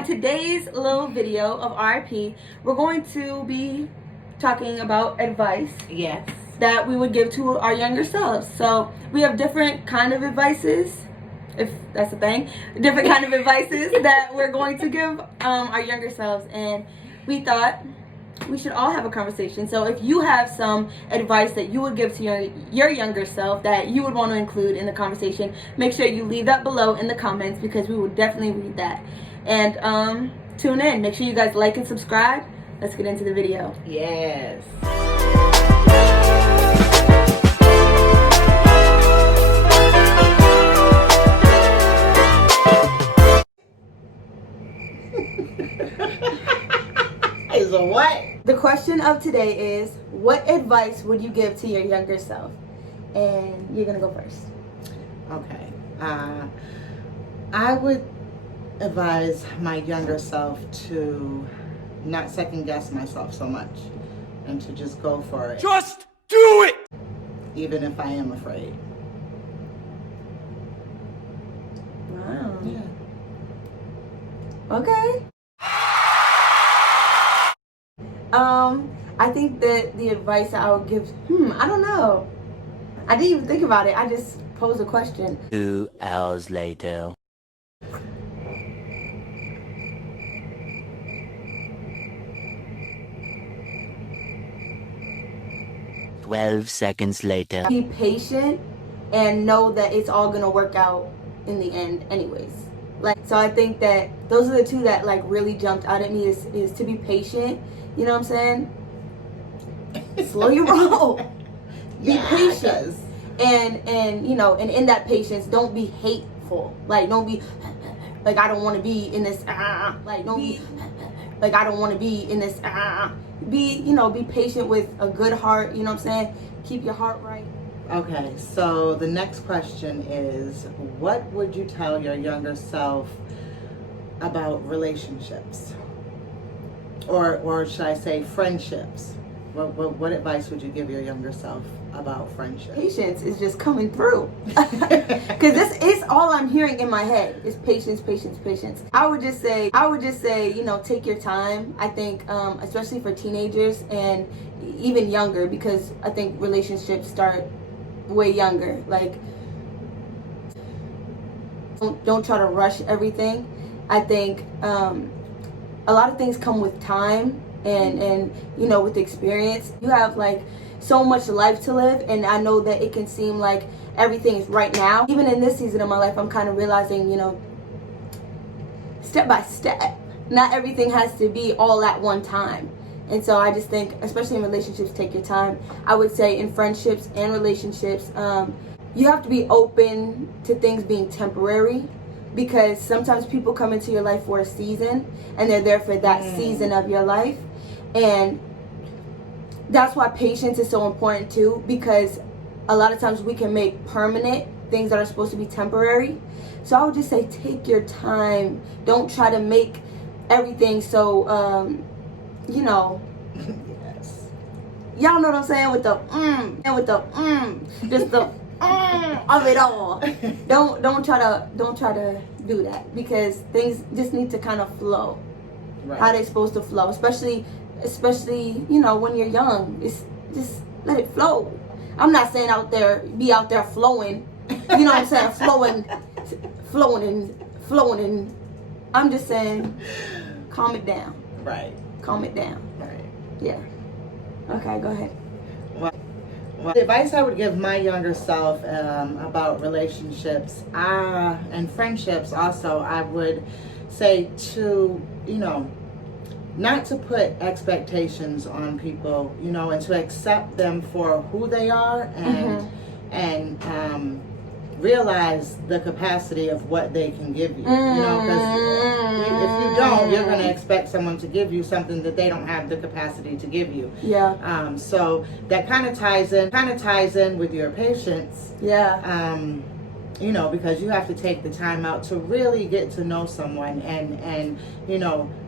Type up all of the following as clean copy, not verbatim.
on today's little video of RIP, we're going to be talking about advice. Yes. That we would give to our younger selves. So we have different kind of advices, if that's a thing, different kind of advices that we're going to give our younger selves, and we thought we should all have a conversation. So if you have some advice that you would give to your younger self that you would want to include in the conversation, make sure you leave that below in the comments, because we will definitely read that. And tune in. Make sure you guys like and subscribe. Let's get into the video. Yes. Is a what? The question of today is, what advice would you give to your younger self? And you're gonna go first. Okay. I would advise my younger self to not second guess myself so much and to just go for it. Just do it! Even if I am afraid. Wow. Yeah. Okay. I think that the advice that I would give, I don't know. I didn't even think about it. I just posed a question. 2 hours later. "12 seconds later. Be patient and know that it's all gonna work out in the end anyways. So I think that those are the two that really jumped out at me is to be patient, you know what I'm saying? Slow your roll. Be patient. And and in that patience, don't be hateful. Don't be I don't want to be in this don't be I don't want to be in this be patient with a good heart, you know what I'm saying? Keep your heart right. Okay, so the next question is, what would you tell your younger self about relationships? Or should I say friendships? What advice would you give your younger self about friendship? Patience is just coming through. Because this is all I'm hearing in my head is patience, patience, patience. I would just say, take your time. I think, especially for teenagers and even younger, because I think relationships start way younger. Don't try to rush everything. I think a lot of things come with time and with experience. You have so much life to live, and I know that it can seem like everything is right now. Even in this season of my life, I'm kind of realizing, step by step, not everything has to be all at one time. And so I just think, especially in relationships, take your time. I would say in friendships and relationships, you have to be open to things being temporary, because sometimes people come into your life for a season and they're there for that season of your life. And that's why patience is so important too, because a lot of times we can make permanent things that are supposed to be temporary. So I would just say, take your time. Don't try to make everything so Yes. Y'all know what I'm saying with the and with the just the of it all. Don't try to do that, because things just need to kind of flow. Right. How they're supposed to flow, especially when you're young. It's just let it flow. I'm not saying be out there flowing, you know what I'm saying, flowing and I'm just saying, calm it down. Right. Calm it down. Right. Yeah. Okay, go ahead. Well, the advice I would give my younger self about relationships and friendships also, I would say to, not to put expectations on people, and to accept them for who they are and realize the capacity of what they can give you. Because if you don't, you're going to expect someone to give you something that they don't have the capacity to give you. Yeah. So that kind of ties in with your patience. Yeah. Because you have to take the time out to really get to know someone and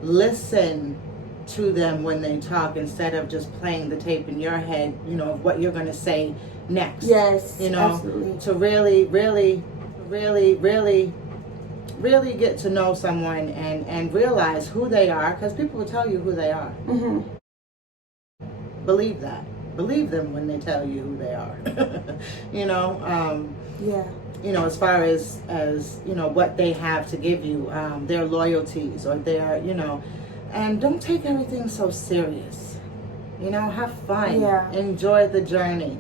listen to them when they talk, instead of just playing the tape in your head, of what you're going to say next. Yes, absolutely. To really really get to know someone and realize who they are, because people will tell you who they are. Mm-hmm. Believe that. Believe them when they tell you who they are. You know, Yeah. you know, as far as you know, what they have to give you, their loyalties or their, you know, and don't take everything so serious. You know, have fun. Yeah. Enjoy the journey.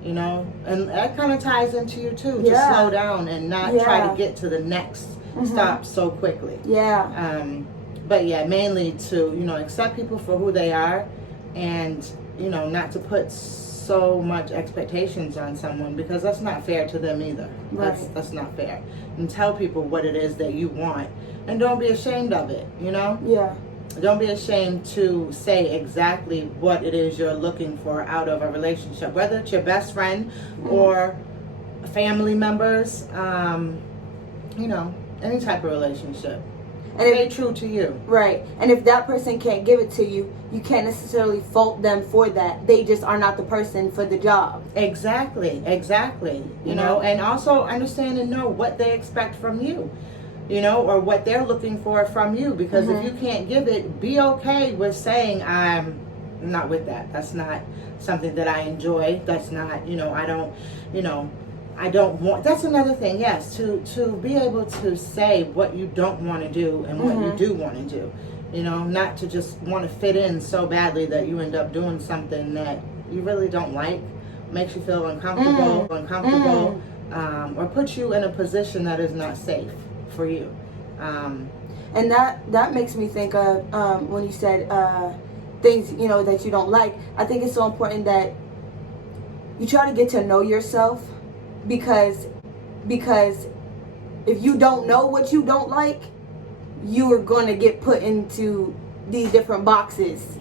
You know, and that kind of ties into you too, to Yeah. slow down and not try to get to the next stop so quickly. Yeah. But yeah, mainly to, you know, accept people for who they are, and, you know, not to put so much expectations on someone, because that's not fair to them either. Right. That's not fair. And tell people what it is that you want, and don't be ashamed of it, you know? Yeah. Don't be ashamed to say exactly what it is you're looking for out of a relationship, whether it's your best friend or family members, you know, any type of relationship. And stay true to you. Right. And if that person can't give it to you, you can't necessarily fault them for that. They just are not the person for the job. Exactly. You know, and also understand and know what they expect from you. You know, or what they're looking for from you. Because if you can't give it, be okay with saying, I'm not with that. That's not something that I enjoy. That's not, you know, I don't, you know, I don't want. That's another thing, yes, to be able to say what you don't want to do and what you do want to do. You know, not to just want to fit in so badly that you end up doing something that you really don't like, makes you feel uncomfortable, or puts you in a position that is not safe for you. And that makes me think of when you said things, you know, that you don't like. I think it's so important that you try to get to know yourself, because if you don't know what you don't like, you are going to get put into these different boxes.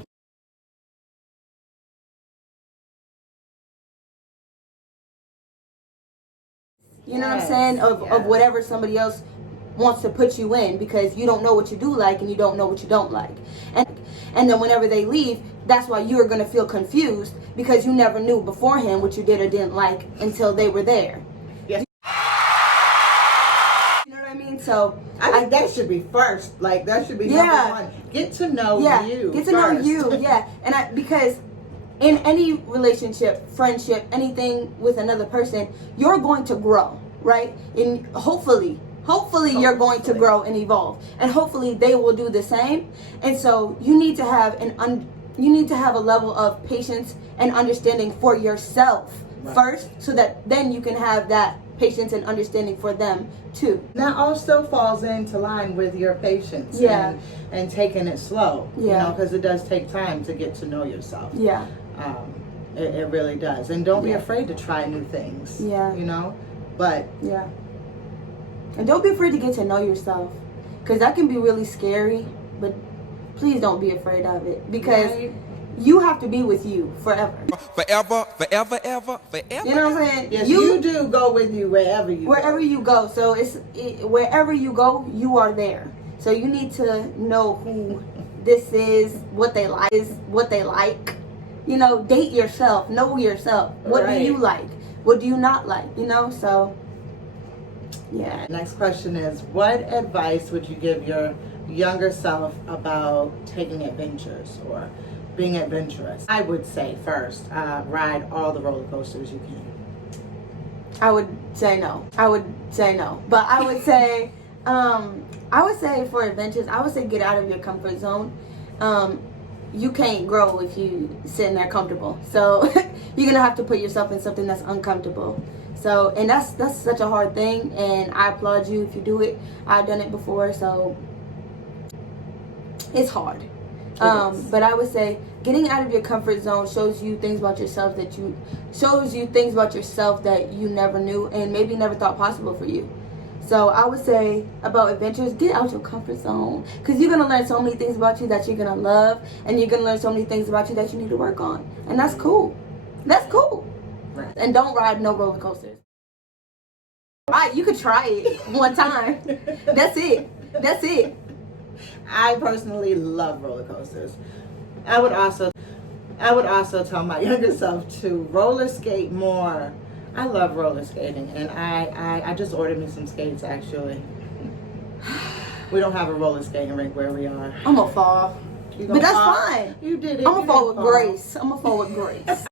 You know what I'm saying? Of whatever somebody else wants to put you in, because you don't know what you do like and you don't know what you don't like. And then whenever they leave, that's why you're going to feel confused, because you never knew beforehand what you did or didn't like until they were there. Yes. You know what I mean? So I think that should be first. Like, that should be number one. Get to know you. Get to know you. Yeah. And because in any relationship, friendship, anything with another person, you're going to grow, right? And hopefully you're going to grow and evolve, and hopefully they will do the same. And so you need to have a level of patience and understanding for yourself first, so that then you can have that patience and understanding for them too. That all still falls into line with your patience and taking it slow, you know, because it does take time to get to know yourself. It really does. And don't be afraid to try new things, you know, but and don't be afraid to get to know yourself, because that can be really scary, but please don't be afraid of it, because you have to be with you forever. Forever. You know what I'm saying? Yes, you do go with you wherever you go. So wherever you go, you are there. So you need to know who this is, what they like. You know, date yourself, know yourself. What do you like? What do you not like? You know, so yeah. Next question is, what advice would you give your younger self about taking adventures or being adventurous? I would say first, ride all the roller coasters you can. I would say no. But I would say, for adventures, I would say get out of your comfort zone. You can't grow if you sitting there comfortable. So you're gonna have to put yourself in something that's uncomfortable. So, and that's such a hard thing, and I applaud you if you do it. I've done it before, so it's hard. But I would say getting out of your comfort zone shows you things about yourself that you never knew and maybe never thought possible for you. So I would say about adventures, get out your comfort zone, because you're going to learn so many things about you that you're going to love, and you're going to learn so many things about you that you need to work on. And that's cool. Right. And don't ride no roller coasters. Right, you could try it one time. That's it. I personally love roller coasters. I would also tell my younger self to roller skate more. I love roller skating, and I just ordered me some skates actually. We don't have a roller skating rink where we are. I'm gonna fall. You But gonna that's fall? fine. You did it. I'm You gonna fall didn't with grace. I'm gonna fall with grace.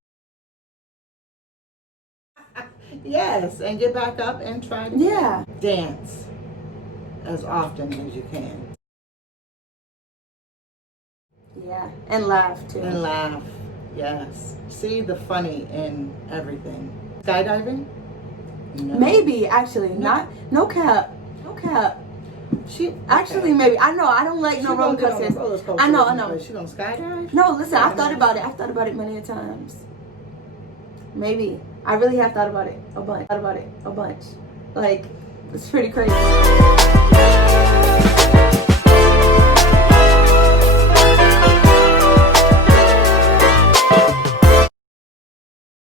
Yes, and get back up and try to Yeah. dance as often as you can. Yeah. And laugh too. And laugh. Yes. See the funny in everything. Skydiving? No. Maybe actually not. No cap. No cap. Actually, maybe. I know. I don't like no roller coasters. I know. But she gonna skydive? No, listen. I've thought about it. I've thought about it many a times. Maybe. I really have thought about it a bunch. Like, it's pretty crazy.